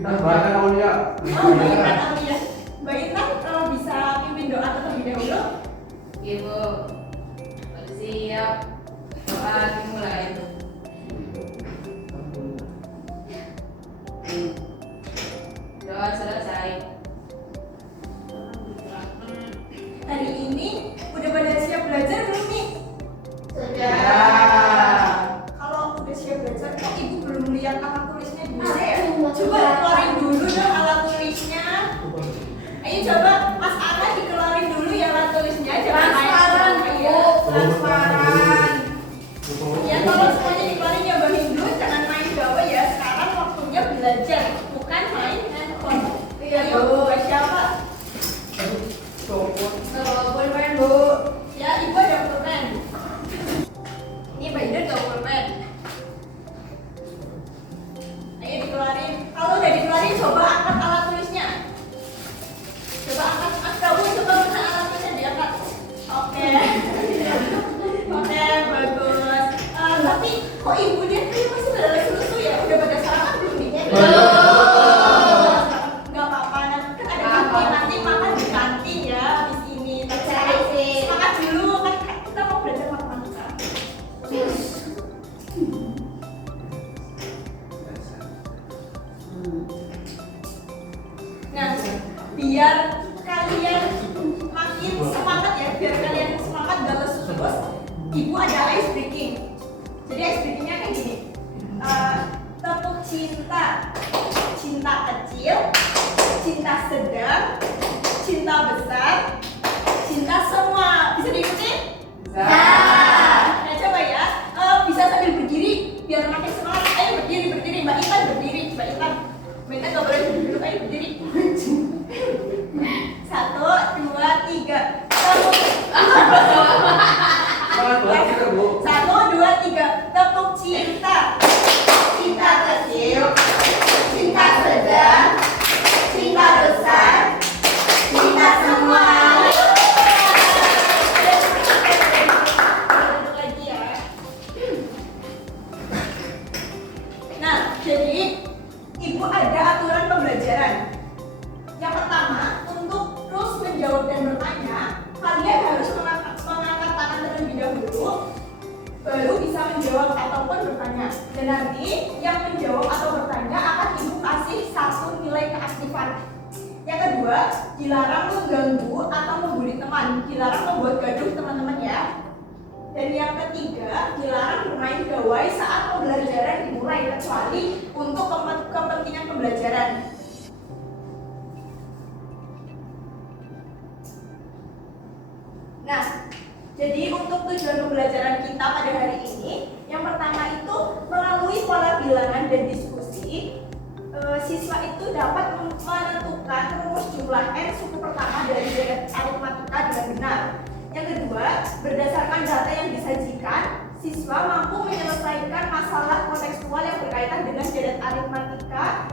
Kita doakan Aulia. Oh, doakan Aulia. Mbak Intan bisa pimpin doa terlebih dahulu. Ibu, siap. Doa dimulai. Doa selesai. Hari ini udah pada siap belajar belum nih? Sudah. Kalau udah siap belajar, kok ibu belum lihat alat tulisnya dulu ya? Coba keluarin dulu dong alat tulisnya. Ayo coba Mas Ana dikeluarin dulu ya alat tulisnya. Jangan Transparan, ya. transparan. Ya tolong semuanya dikeluarin ya Mbak Hindu. Jangan main gawe ya. Sekarang waktunya belajar, bukan main handphone. Iya, Ayo, Bu. Mbak siapa? Bawa pulpen, Bu. Ya, ibu ada pulpen. Ini Mbak Hindu ada pulpen. Ayo dikeluarin. Kalau udah dikeluarin, coba angkat alat tulisnya. Coba angkat, kamu coba mana alat tulisnya diangkat. Oke. Oke, bagus. Tapi kok ibu dia masih pada lesu-lesu ya? Udah pada sarapan belum nih? Nggak apa-apa, nanti kan ada kantin, nanti makan di kantin ya habis ini. Tapi semangat dulu, kan kita mau belajar matematika. Nah, biar kalian makin semangat ya, biar kalian semangat gak lesu terus, ibu ada ice breaking. Jadi ice breakingnya kayak gini. Tepuk cinta, cinta kecil, cinta sedang, cinta besar, cinta semua. Bisa diikuti? Nah, coba ya. Bisa sambil berdiri biar makin semangat. Ayo berdiri. Mbak Intan berdiri. Mbak Intan gak boleh duduk. Ayo berdiri. 1, 2, 3. Semangat kita, Bu. 1, 2, 3. Tepuk cinta, cinta kecil, cinta sedang, cinta besar, cinta semua. Duduk lagi ya. Nah, jadi ibu ada aturan pembelajaran. Yang pertama, untuk terus menjawab dan bertanya, kalian harus mengangkat tangan terlebih dahulu, baru bisa menjawab ataupun bertanya. Dan nanti yang menjawab atau bertanya akan ibu kasih 1 nilai keaktifan. Yang kedua, dilarang mengganggu atau membuli teman, dilarang membuat gaduh teman-teman ya. Dan yang ketiga, dilarang bermain gawai saat pembelajaran dimulai, kecuali untuk kepentingan pembelajaran. Nah, jadi untuk tujuan pembelajaran kita pada hari ini, yang pertama itu melalui pola bilangan dan diskusi, siswa itu dapat menentukan rumus jumlah n suku pertama dari deret aritmatika dengan benar. Yang kedua, berdasarkan data yang disajikan, siswa mampu menyelesaikan masalah kontekstual yang berkaitan dengan deret aritmatika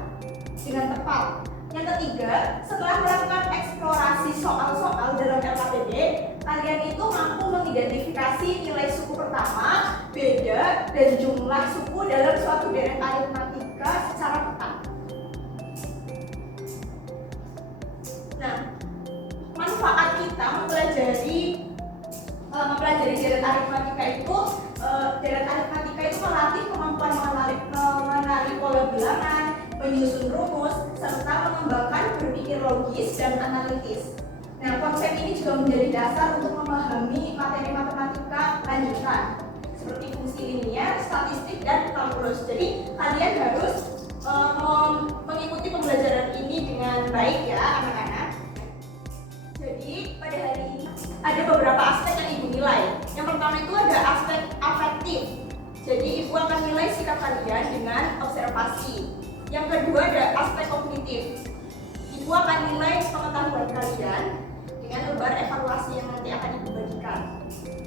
dengan tepat. Yang ketiga, setelah melakukan eksplorasi soal-soal dalam LKPD, kalian itu mampu mengidentifikasi nilai suku pertama, beda, dan jumlah suku dalam suatu deret aritmatika secara tepat. Nah, manfaat kita mempelajari deret aritmatika itu, melatih kemampuan mengenali pola bilangan, menyusun rumus, serta mengembangkan berpikir logis dan analitis. Nah, konsep ini juga menjadi dasar untuk memahami materi matematika lanjutan seperti fungsi linear, statistik, dan kalkulus. Jadi kalian harus mengikuti pembelajaran ini dengan baik ya anak-anak. Jadi pada hari ini ada beberapa aspek yang ibu nilai. Yang pertama itu ada aspek afektif. Jadi ibu akan nilai sikap kalian dengan observasi. Yang kedua ada aspek kognitif. Ibu akan nilai pengetahuan kalian dengan lembar evaluasi yang nanti akan ibu bagikan.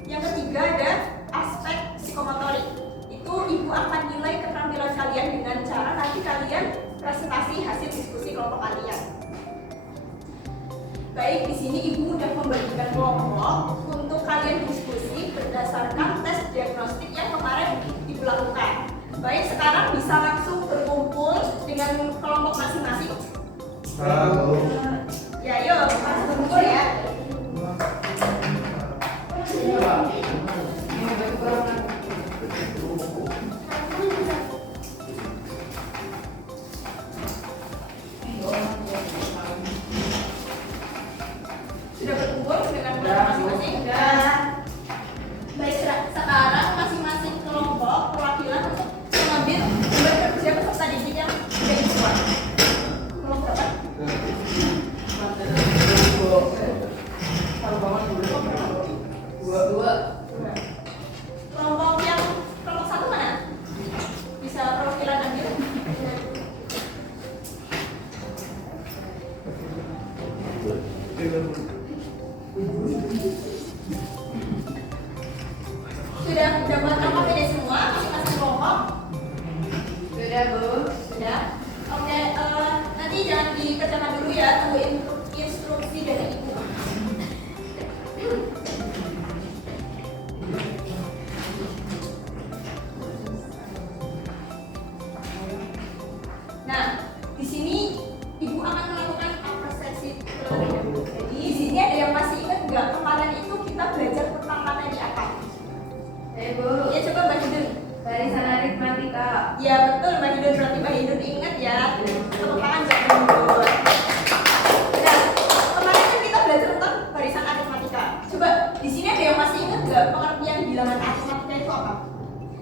Yang ketiga ada aspek psikomotorik. Itu ibu akan nilai keterampilan kalian dengan cara nanti kalian presentasi hasil diskusi kelompok kalian. Baik, di sini ibu sudah membagikan kelompok untuk kalian diskusi berdasarkan tes diagnostik yang kemarin ibu lakukan. Baik, sekarang bisa langsung berkumpul dengan kelompok masing-masing. Satu. Ya, yuk, masuk berkumpul ya. Sudah berkumpul dengan kelompok masing-masing? Sudah. Baik, sekarang masing-masing kelompok perwakilan untuk mengambil gambar kerja peserta didik yang sudah dibuat. Kelompok berapa? Dua. Kelompok satu mana? Bisa perwakilan ambil? Sudah buat KKPD semua masing-masing kelompok? Sudah, Bu. Sudah. Oke, nanti jangan dikerjakan dulu ya, tunggu instruksi dari ibu. Nah, di sini ibu akan melakukan apresiasi terlebih dahulu. Jadi di sini ada yang masih ingat nggak kemarin itu kita belajar tentang materi apa? Bu. Ya coba Mbak Hidun. Barisan aritmatika. Ya betul Mbak Hidun, berarti Mbak Hidun ingat ya. Tepuk tangan Mbak Hidun. Nah, kemarin kan kita belajar tentang barisan aritmatika. Coba di sini ada yang masih ingat nggak pengertian bilangan aritmatika itu apa?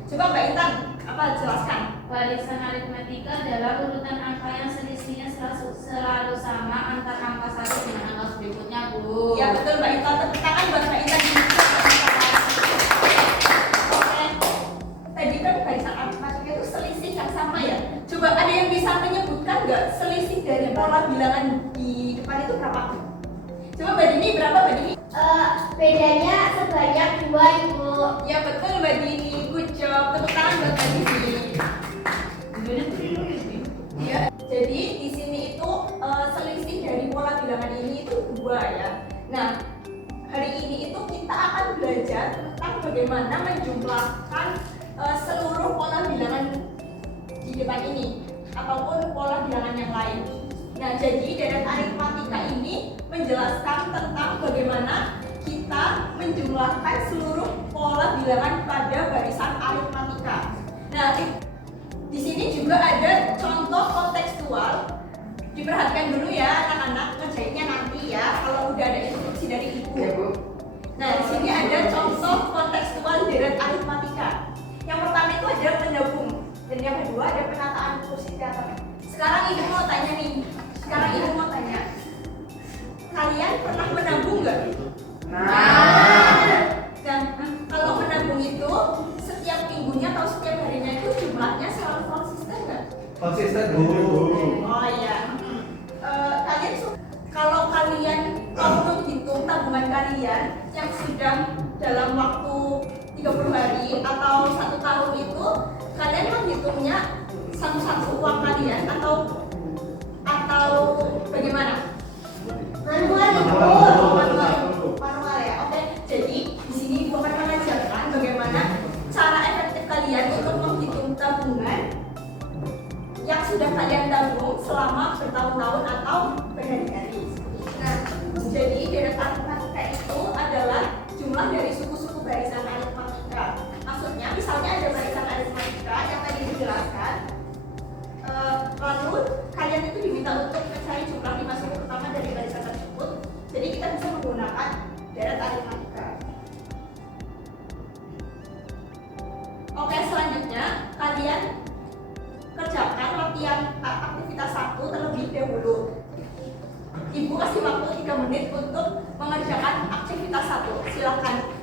Coba Mbak Intan, apa jelaskan? Barisan aritmatika adalah urutan angka yang selisihnya selalu sama antar angka satu dengan angka berikutnya, Bu. Ya betul Mbak Intan, tepuk tangan buat Mbak Intan. Oke, tadi kan barisan aritmatika itu selisih yang sama ya. Coba ada yang bisa menyebutkan nggak selisih dari pola bilangan di depan itu berapa? Coba Mbak Dini, berapa Mbak Dini? Bedanya sebanyak 2, Ibu. Ya betul Mbak Dini, good job. Tepuk tangan buat Mbak Dini. Ya, jadi di sini itu selisih dari pola bilangan ini itu 2 ya. Nah, hari ini itu kita akan belajar tentang bagaimana menjumlahkan seluruh pola bilangan di depan ini ataupun pola bilangan yang lain. Nah, jadi deret aritmatika ini menjelaskan tentang bagaimana kita menjumlahkan seluruh pola bilangan pada barisan aritmatika. Nah, di sini juga ada contoh kontekstual. Diperhatikan dulu ya anak-anak, ngerjainnya nanti ya kalau udah ada instruksi dari ibu. Ya, Bu. Nah, di sini ada contoh kontekstual deret aritmatika. Yang pertama itu ada menabung, dan yang kedua ada penataan kursi teater. Sekarang ibu mau tanya nih, kalian pernah menabung nggak? Dan kalau menabung itu setiap minggunya atau setiap harinya itu jumlahnya selalu konsisten nggak? Konsisten, Bu. Oh iya. Kalau kalian menghitung tabungan kalian yang sudah dalam waktu 30 hari atau 1 tahun itu, kalian menghitungnya satu-satu uang kalian atau bagaimana? Manual, Ibu. Manual ya. Oke. Jadi di sini Ibu akan mengajarkan bagaimana cara efektif kalian untuk menghitung tabungan yang sudah kalian tabung selama bertahun-tahun atau berhari-hari. Nah, jadi deret aritmatika itu adalah jumlah dari suku-suku barisan aritmatika. Maksudnya, misalnya ada barisan aritmatika yang tadi dijelaskan, lalu kalian itu diminta untuk mencari jumlah 5 suku pertama dari barisan tersebut. Jadi kita bisa menggunakan deret aritmatika. Oke, selanjutnya kalian kerjakan latihan aktivitas 1 terlebih dahulu. Ibu kasih waktu 3 menit untuk mengerjakan aktivitas 1. Silakan.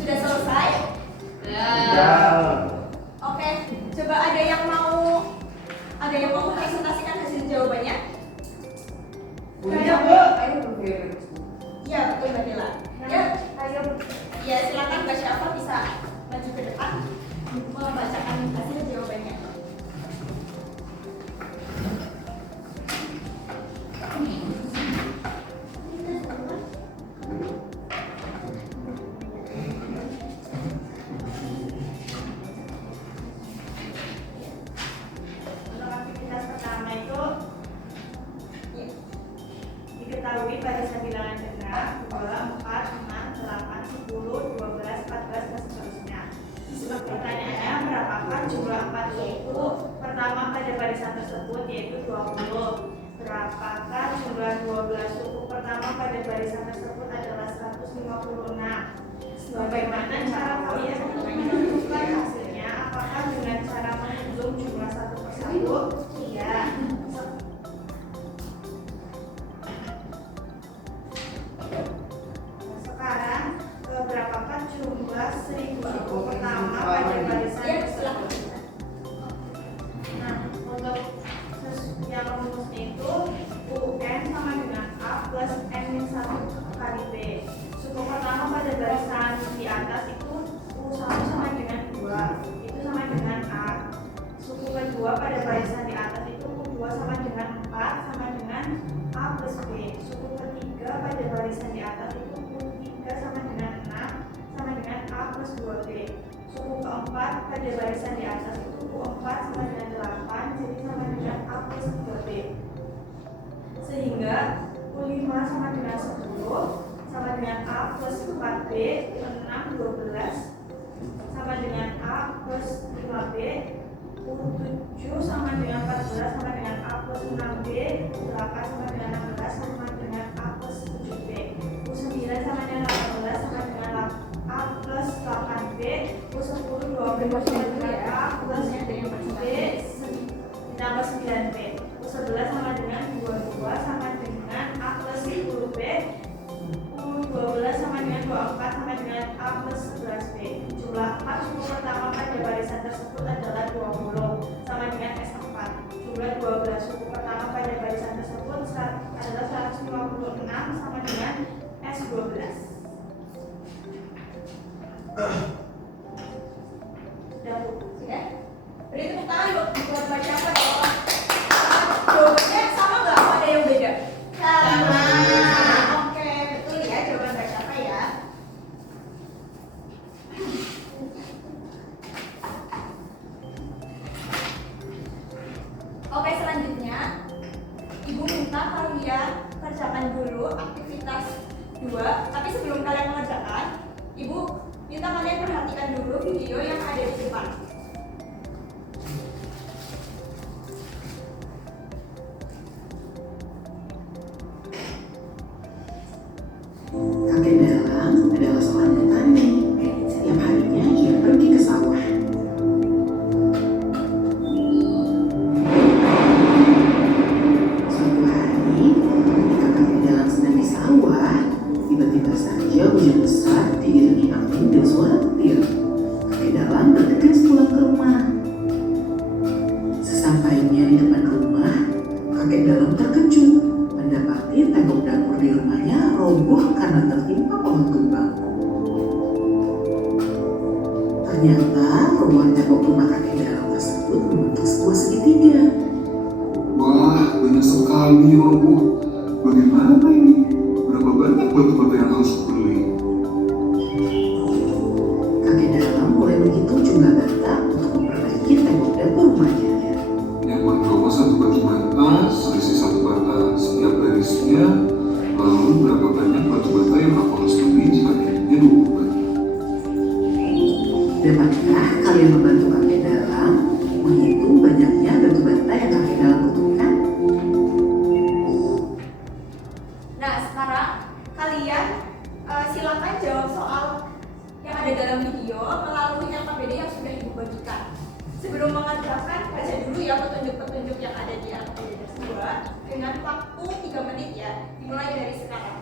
Sudah selesai? Ya. Oke, coba ada yang mau Ada yang mau presentasikan hasil jawabannya? Ayo, Bu. Ayo, Bu. Iya, betul Mbak Dela. Ya, ayo. Ya, silakan Mbak Syafa bisa maju ke depan membacakan hasil jawabannya. Untuk aktivitas pertama itu diketahui barisan bilangan genap 2, 4, 6, 8, 10, 12, 14, dan seterusnya. Pertanyaannya, berapakah jumlah 4 suku pertama pada barisan tersebut, yaitu 20. Berapakah jumlah 12 suku pertama pada barisan tersebut adalah 156. Bagaimana cara kalian untuk menentukan hasilnya? Apakah dengan cara menghitung jumlah satu persatu? Iya. Sekarang, berapakah jumlah 1000 suku pertama pada barisan Ya, tersebut? silakan. Nah, untuk yang rumusnya itu UN sama dengan A plus N-1 kali B. Suku pertama pada barisan di atas itu U1 sama dengan 2, itu sama dengan A. Suku kedua pada barisan di atas itu U2 sama dengan 4, sama dengan A plus B. Suku ketiga pada barisan di atas itu U3 sama dengan 6, sama dengan A plus 2B. Suku keempat pada barisan di atas itu U4 sama dengan 8, jadi sama dengan A plus 2B. Sehingga U5 sama dengan 10, sama dengan A plus 4B, 6, 12, sama dengan A plus 5B, U7 sama dengan 14, sama dengan A plus 6B, U8 sama dengan 16, sama dengan A plus 7B, U9 sama dengan 18, sama dengan A plus 8B, U10, 20 sama dengan A plus B, ditambah 9B, U11 sama dengan 22, sama dengan A plus 10B, U12 sama dengan 24, sama dengan A plus 11B. Jumlah 4 suku pertama pada barisan tersebut adalah 20, sama dengan S4. Jumlah 12 suku pertama pada barisan tersebut adalah 156, sama dengan S12. Sudah, Bu? Sudah? Beri tepuk tangan buat Mbak Syafa ya. Jawabannya sama nggak? Apa ada yang beda? Sama. Oke, betul ya jawaban Mbak Syafa ya. Oke, selanjutnya Ibu minta kalian kerjakan dulu aktivitas 2. Tapi sebelum kalian mengerjakan, Ibu minta kalian perhatikan dulu video yang ada di depan. Kakek Dalang adalah seorang petani. Setiap harinya ia pergi ke sawah. Suatu hari, ketika kakek Dalang sedang di sawah, tiba-tiba saja hujan besar diiringi angin dan suara petir. Kakek Dalang bergegas pulang ke rumah. Sesampainya di depan rumah, kakek Dalang terkejut mendapati tembok dapur di rumahnya roboh karena tertimpa pohon tumbang. Ternyata robohan tembok rumah kakek Dalang tersebut membentuk sebuah segitiga. Wah, banyak sekali yang roboh. Bagaimana ini? Berapa banyak batu-batu yang harus kubeli? Kakek Dalang mulai menghitung jumlah bata untuk memperbaiki tembok dapur rumahnya. Yang mencoba satu batu bata, selisih satu bata setiap barisnya. Lalu berapa banyak batu bata yang aku harus beli jika titiknya 20 batu? Dapatkah kalian membantu kakek Dalang menghitung banyaknya batu bata yang kakek Dalang butuhkan? Nah, sekarang kalian silakan jawab soal yang ada dalam video melalui LKPD yang sudah Ibu bagikan. Sebelum mengerjakan, baca dulu ya petunjuk-petunjuk yang ada di LKPD tersebut dengan waktu 3 menit ya, dimulai dari sekarang.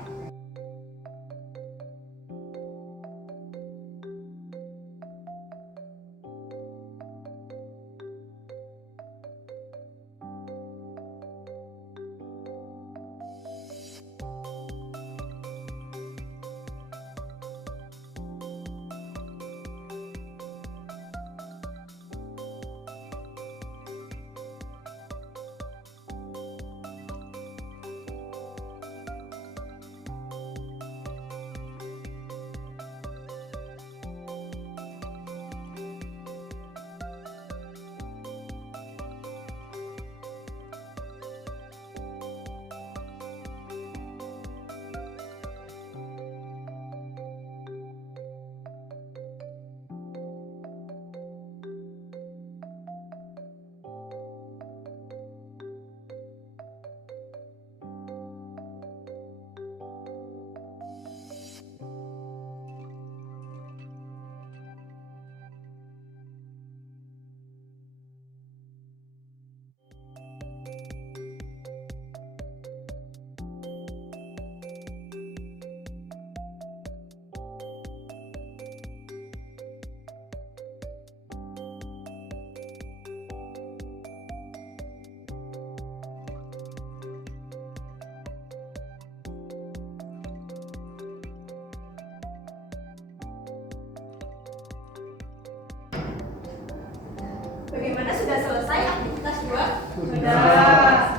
sudah selesai aktivitas 2? Sudah.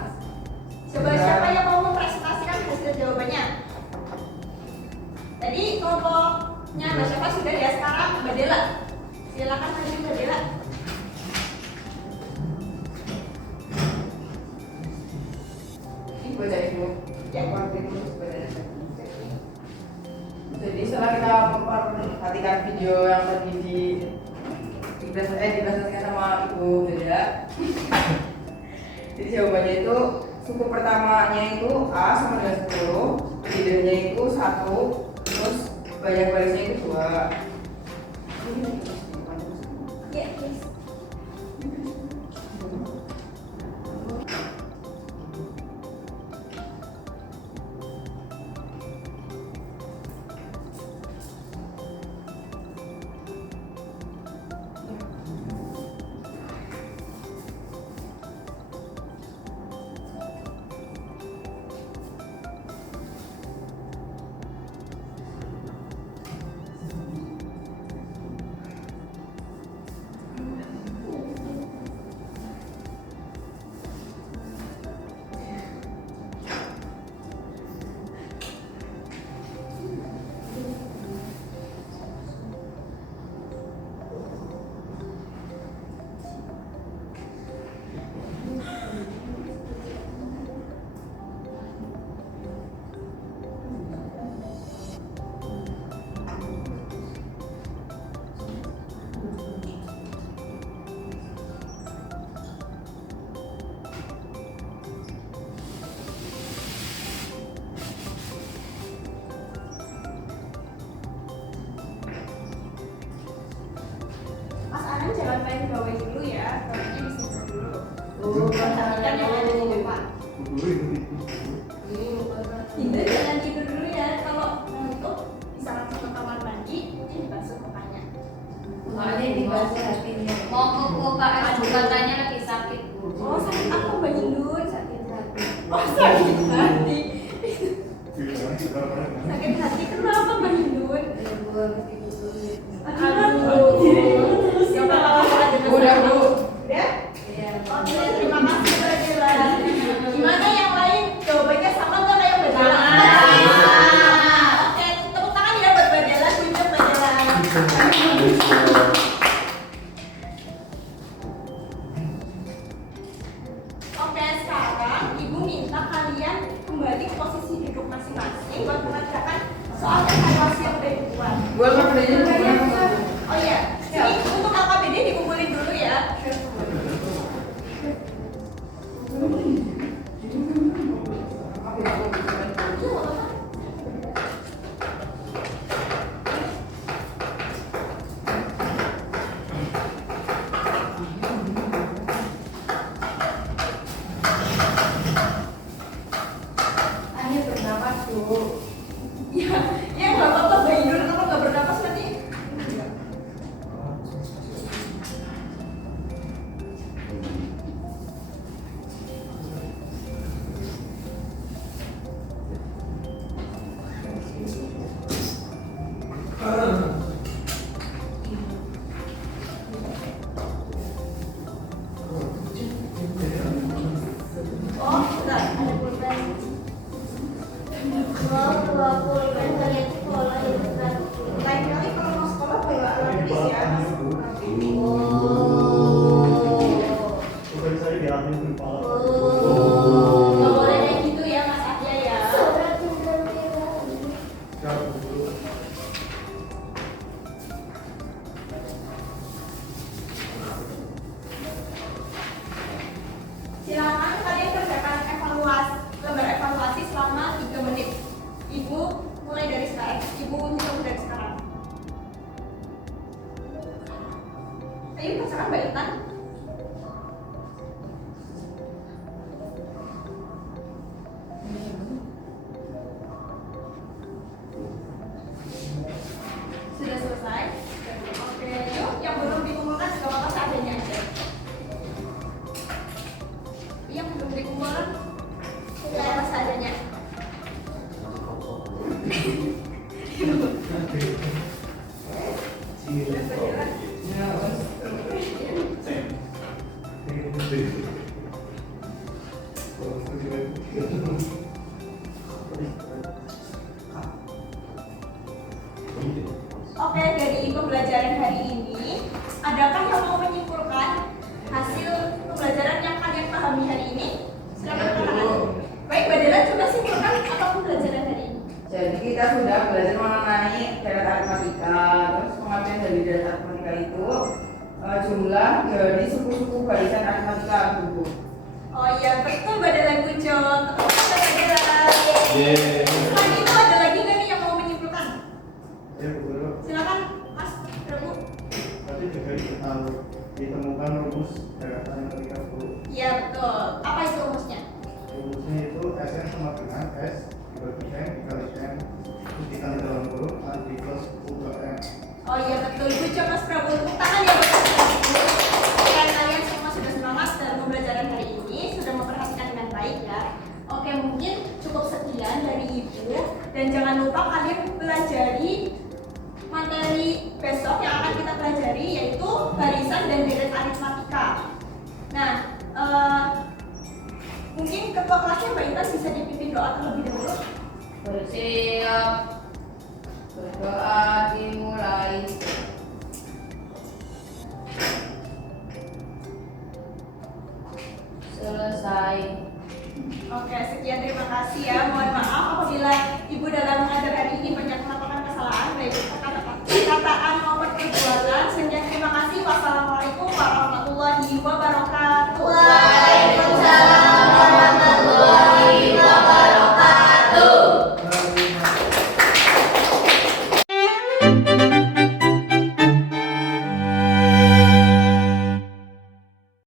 Coba siapa yang mau mempresentasikan hasil jawabannya? Tadi kelompoknya Mbak Syafa sudah ya, sekarang Mbak Dela. Silakan maju Mbak Dela. Ibu dari ibu. Ya. Jadi setelah kita memperhatikan video yang tadi dipresentasikan sama Ibu Deda. Jadi jawabannya itu suku pertamanya itu A sama dengan 10, tidaknya itu 1, terus banyak barisnya itu 2. Ya, please. Mas Anam jangan main bawah dulu ya, bawahnya disimpan dulu. Perhatikan yang ada di depan. Tidak, jangan tidur dulu ya. Kalau ngantuk bisa langsung ke kamar mandi, mungkin dibasuh mukanya. Soalnya dibasuh hatinya. Mau ke UKS katanya lagi sakit. Oh, sakit apa Mbak Hindun? Sakit hati. Oh, sakit hati. Sakit hati kenapa Mbak Hindun? Aduh. Siapa lagi? Udah Bu. Udah? Iya. Oke, terima kasih Mbak Dela. Gimana yang lain? Jawabannya sama nggak kayak Mbak Dela? Oke, tepuk tangan ya buat Mbak Dela. Good job, Mbak Dela. Oke, sekarang Ibu minta kalian kembali ke posisi duduk masing-masing buat mengerjakan soal evaluasi yang udah dibuat. Buat perbedaannya gimana? Oh iya, ini untuk LKPD dikumpulin dulu ya. Hanya bernapas Bu. Ya, ya nggak apa-apa Mbak Indun, kalau nggak bernapas nanti. Oh, bentar, ada pulpen. Bawa pulpen kalian sekolah itu kan. Lain kali kalau mau sekolah bawa alat tulis ya. Nggak boleh kayak gitu ya Mas Arya ya. Surat tentang nilai. Silakan kalian kerjakan lembar evaluasi selama 3 menit. Ibu mulai dari sekarang. Ibu hitung dari sekarang. Ayo kerjakan Mbak Intan. Sudah selesai? Oke, yuk yang belum dikumpulkan juga apa seadanya aja. Yang belum dikumpulkan juga apa seadanya. Oke, dari pembelajaran hari ini, adakah yang mau menyimpulkan hasil pembelajaran yang kalian pahami hari ini? Silakan katakan. Baik, Mbak Dela, coba simpulkan apa pembelajaran hari ini. Jadi kita sudah belajar mengenai deret aritmatika, terus pengertian dari deret aritmatika itu jumlah dari suku-suku barisan aritmatika Bu. Oh iya, betul Mbak Dela Gujon. Mbak Dela. Yeay. Selain itu ada lagi nggak nih yang mau menyimpulkan? Ya, Bu Guru. Silakan, Mas Prabu. Tadi juga ditemukan rumus daratan ketika Bu. Iya betul. Apa itu rumusnya? Rumusnya itu Sn sama dengan S dibagi M dikali M terus dikali dalam kurung A plus U ke M. Oh iya betul. Gujon Mas Prabu. Tepuk tangan ya buat Mas Prabu. Kalian semua sudah semangat dalam pembelajaran hari ini, sudah memperhatikan dengan baik ya. Oke, mungkin cukup sekian dari Ibu, dan jangan lupa kalian pelajari materi besok yang akan kita pelajari, yaitu barisan dan deret aritmatika. Nah, mungkin ketua kelasnya Mbak Intan bisa dipimpin doa terlebih dahulu. Bersiap. Berdoa dimulai. Selesai. Oke, sekian terima kasih ya. Mohon maaf apabila Ibu dalam mengajar hari ini